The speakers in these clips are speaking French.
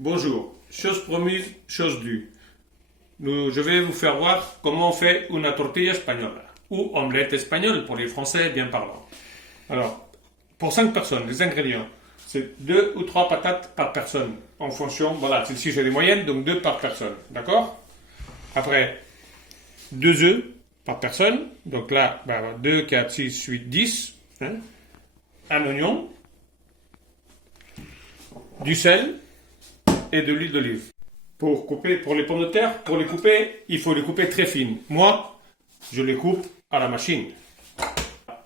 Bonjour, chose promise, chose due. Je vais vous faire voir comment on fait une tortilla espagnole, ou omelette espagnole pour les Français bien parlants. Alors, pour 5 personnes, les ingrédients, c'est 2 ou 3 patates par personne, en fonction, voilà, ici j'ai des moyennes, donc 2 par personne, d'accord? Après, 2 œufs par personne, donc là, 2, 4, 6, 8, 10, hein? Un oignon, du sel, et de l'huile d'olive. Pour les pommes de terre, pour les couper, il faut les couper très fines. Moi, je les coupe à la machine.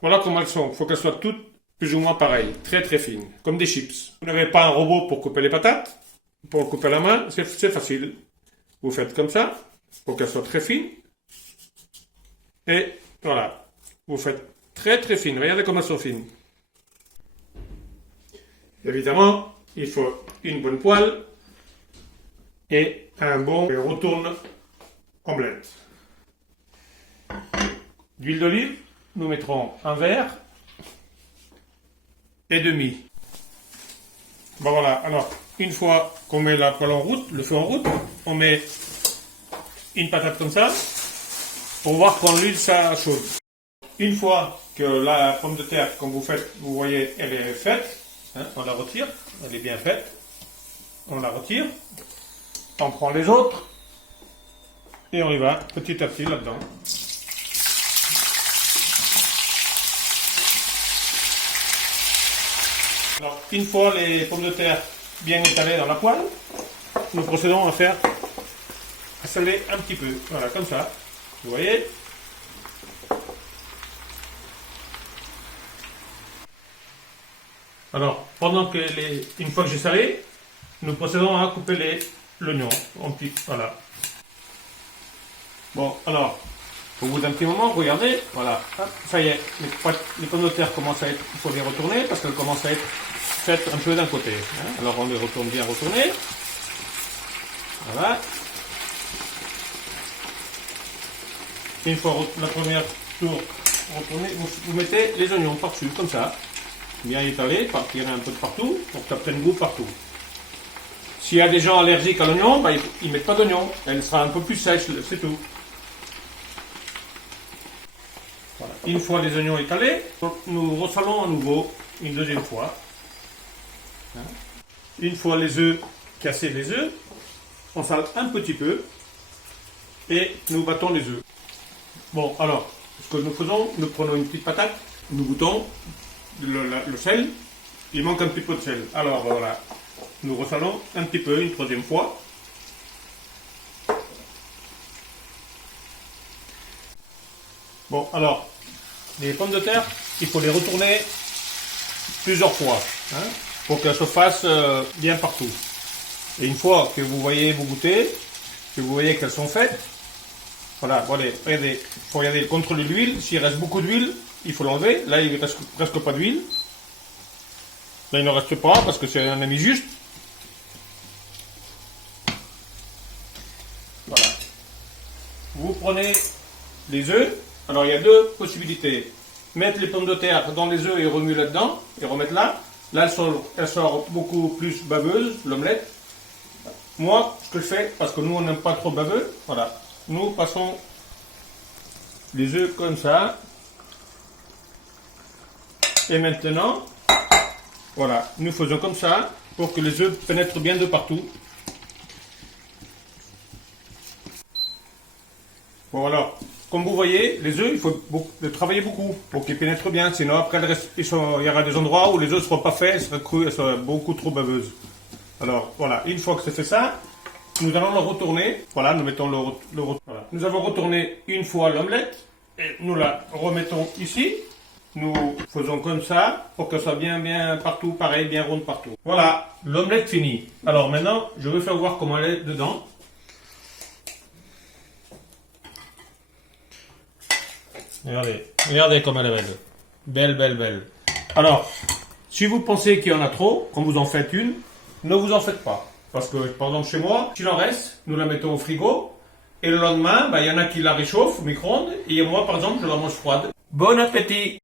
Voilà comment elles sont. Il faut qu'elles soient toutes plus ou moins pareilles, très très fines, comme des chips. Vous n'avez pas un robot pour couper les patates, pour couper à la main, c'est facile. Vous faites comme ça, pour qu'elles soient très fines. Et voilà, vous faites très très fines. Regardez comme elles sont fines. Évidemment, il faut une bonne poêle et un bon retourne omelette. D'huile d'olive, nous mettrons un verre et demi. Bon voilà, alors une fois qu'on met la poêle en route, le feu en route, on met une patate comme ça pour voir quand l'huile ça chaude. Une fois que la pomme de terre, comme vous faites, vous voyez, elle est faite, hein, on la retire, elle est bien faite, on la retire. On prend les autres et on y va petit à petit là-dedans. Alors, une fois les pommes de terre bien étalées dans la poêle, nous procédons à saler un petit peu. Voilà, comme ça. Vous voyez? Alors, une fois que j'ai salé, nous procédons à couper l'oignon en petits, voilà. Bon, alors, au bout d'un petit moment, regardez, voilà, hop, ça y est, les pommes de terre commencent à être, il faut les retourner parce qu'elles commencent à être faites un peu d'un côté. Hein. Alors on les retourne bien retournées. Voilà. Une fois la première tour retournée, vous mettez les oignons par-dessus, comme ça, bien étalés, il y en a un peu de partout, pour que ça prenne goût partout. S'il y a des gens allergiques à l'oignon, ils ne mettent pas d'oignon. Elle sera un peu plus sèche, c'est tout. Voilà. Une fois les oignons étalés, nous ressalons à nouveau une deuxième fois. Une fois les œufs, cassés les œufs, on sale un petit peu et nous battons les œufs. Bon, alors, ce que nous faisons, nous prenons une petite patate, nous goûtons le sel, il manque un petit peu de sel. Alors voilà. Nous ressalons un petit peu une troisième fois. Bon, alors, les pommes de terre, il faut les retourner plusieurs fois, hein, pour qu'elles se fassent bien partout. Et une fois que vous voyez, vous goûtez, que vous voyez qu'elles sont faites, voilà, regardez, il faut regarder le contrôle de l'huile. S'il reste beaucoup d'huile, il faut l'enlever. Là, il ne reste presque pas d'huile. Là, il ne reste pas parce que c'est un ami juste. Voilà. Vous prenez les œufs. Alors, il y a deux possibilités. Mettre les pommes de terre dans les œufs et remuer là-dedans. Et remettre là. Là, elle sort beaucoup plus baveuse, l'omelette. Moi, ce que je fais, parce que nous, on n'aime pas trop baveux, voilà. Nous passons les œufs comme ça. Et maintenant, voilà, nous faisons comme ça pour que les œufs pénètrent bien de partout. Bon alors, comme vous voyez, les œufs, il faut les travailler beaucoup pour qu'ils pénètrent bien. Sinon après, il y aura des endroits où les œufs ne seront pas faits, elles seront crues, elles seront beaucoup trop baveuses. Alors voilà, une fois que c'est fait ça, nous allons le retourner. Voilà, nous mettons voilà. Nous avons retourné une fois l'omelette et nous la remettons ici. Nous faisons comme ça pour que ça soit bien partout, pareil, bien ronde partout. Voilà, l'omelette finie. Alors maintenant, je vais faire voir comment elle est dedans. Regardez comme elle est belle. Belle, belle, belle. Alors, si vous pensez qu'il y en a trop, quand vous en faites une, ne vous en faites pas. Parce que, par exemple, chez moi, s'il en reste, nous la mettons au frigo. Et le lendemain, il y en a qui la réchauffent au micro-ondes. Et moi, par exemple, je la mange froide. Bon appétit!